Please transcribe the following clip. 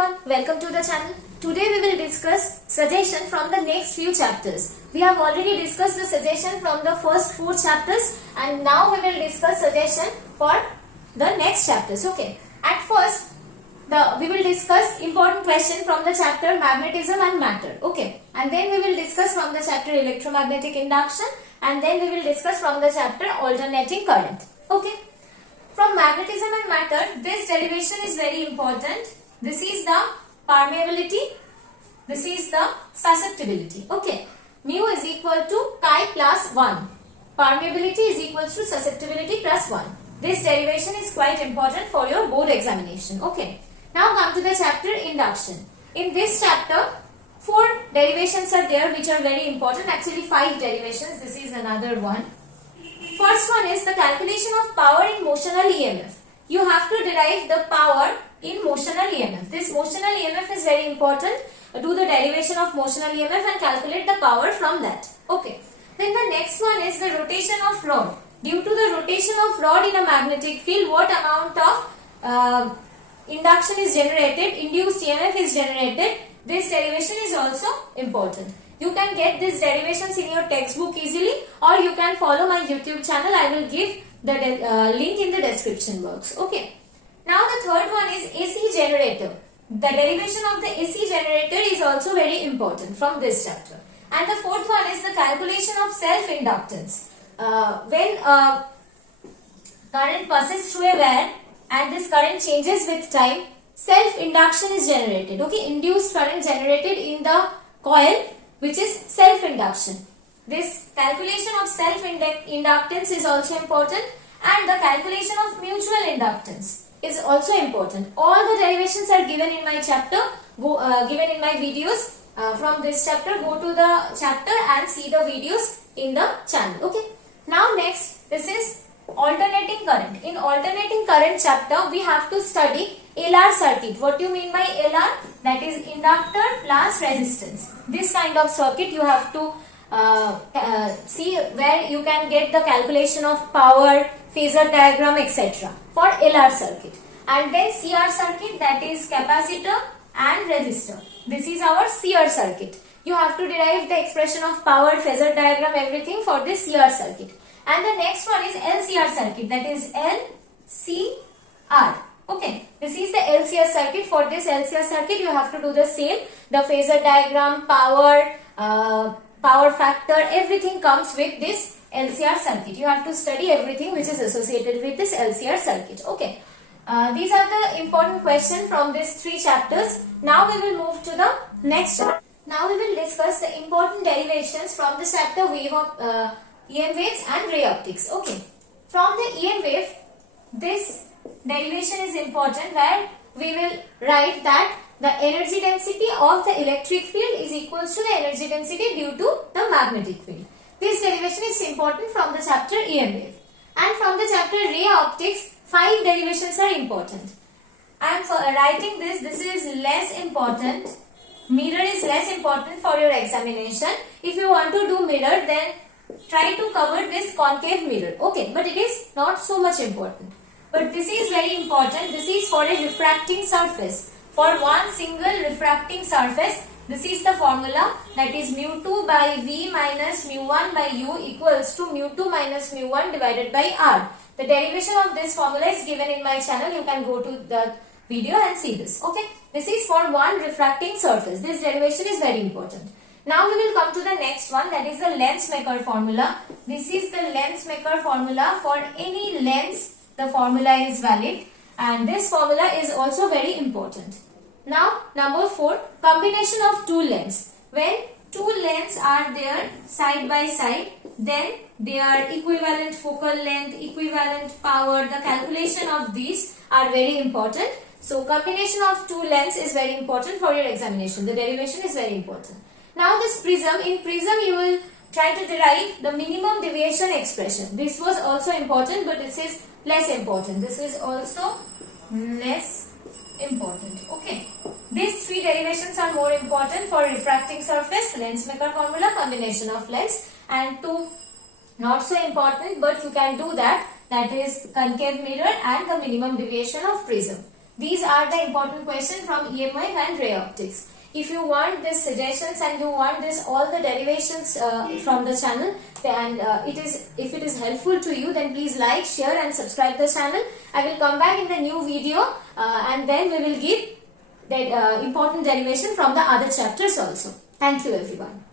everyone, welcome to the channel. Today we will discuss suggestion from the next few chapters. We have already discussed the suggestion from the first 4 chapters and now we will discuss suggestion for the next chapters. Okay. At first, we will discuss important question from the chapter magnetism and matter. Okay. And then we will discuss from the chapter electromagnetic induction and then we will discuss from the chapter alternating current. Okay. From magnetism and matter, this derivation is very important. This is the permeability. This is the susceptibility. Okay. Mu is equal to chi plus 1. Permeability is equal to susceptibility plus 1. This derivation is quite important for your board examination. Okay. Now come to the chapter induction. In this chapter, 4 derivations are there which are very important. Actually 5 derivations. This is another one. First one is the calculation of power in motional EMF. You have to derive the power in motional EMF. This motional EMF is very important. Do the derivation of motional EMF and calculate the power from that. Okay. Then the next one is the rotation of rod. Due to the rotation of rod in a magnetic field, what amount of induction is generated, induced EMF is generated. This derivation is also important. You can get these derivations in your textbook easily or you can follow my YouTube channel. I will give the link in the description box. Okay. Now the third one is AC generator. The derivation of the AC generator is also very important from this chapter. And the fourth one is the calculation of self-inductance. When current passes through a wire and this current changes with time, self-induction is generated. Okay. Induced current generated in the coil, which is self-induction. This calculation of self-inductance is also important and the calculation of mutual inductance is also important. All the derivations are given in my chapter, given in my videos. From this chapter, go to the chapter and see the videos in the channel. Okay. Now next, this is alternating current. In alternating current chapter, we have to study LR circuit. What do you mean by LR? That is inductor plus resistance. This kind of circuit you have to see where you can get the calculation of power, phasor diagram, etc. for LR circuit. And then CR circuit, that is capacitor and resistor. This is our CR circuit. You have to derive the expression of power, phasor diagram, everything for this CR circuit. And the next one is LCR circuit, that is LCR. Okay, this is the LCR circuit. For this LCR circuit, you have to do the same. The phasor diagram, power, power factor, everything comes with this LCR circuit. You have to study everything which is associated with this LCR circuit. Okay, these are the important questions from these 3 chapters. Now we will move to the next chapter. Now we will discuss the important derivations from the chapter wave of EM waves and ray optics. Okay, from the EM wave, this derivation is important where we will write that the energy density of the electric field is equals to the energy density due to the magnetic field. This derivation is important from the chapter EM wave. And from the chapter ray optics, 5 derivations are important. I am writing this is less important. Mirror is less important for your examination. If you want to do mirror, then try to cover this concave mirror. Okay, but it is not so much important. But this is very important. This is for a refracting surface. For one single refracting surface, this is the formula, that is mu2 by V minus mu1 by U equals to mu2 minus mu1 divided by R. The derivation of this formula is given in my channel. You can go to the video and see this. Okay, this is for one refracting surface. This derivation is very important. Now we will come to the next one, that is the Lensmaker formula. This is the Lensmaker formula. For any lens, the formula is valid and this formula is also very important. Now number 4, combination of 2 lenses. When 2 lenses are there side by side, then their equivalent focal length, equivalent power, the calculation of these are very important. So combination of 2 lenses is very important for your examination. The derivation is very important. Now this prism, in prism you will try to derive the minimum deviation expression. This was also important but this is less important. This is also less important. Okay. These 3 derivations are more important for refracting surface, Lensmaker formula, combination of lens, and 2 not so important but you can do that, that is concave mirror and the minimum deviation of prism. These are the important questions from EMI and ray optics. If you want these suggestions and you want this all the derivations from the channel, and if it is helpful to you, then please like, share and subscribe the channel. I will come back in the new video and then we will give the important derivation from the other chapters also. Thank you everyone.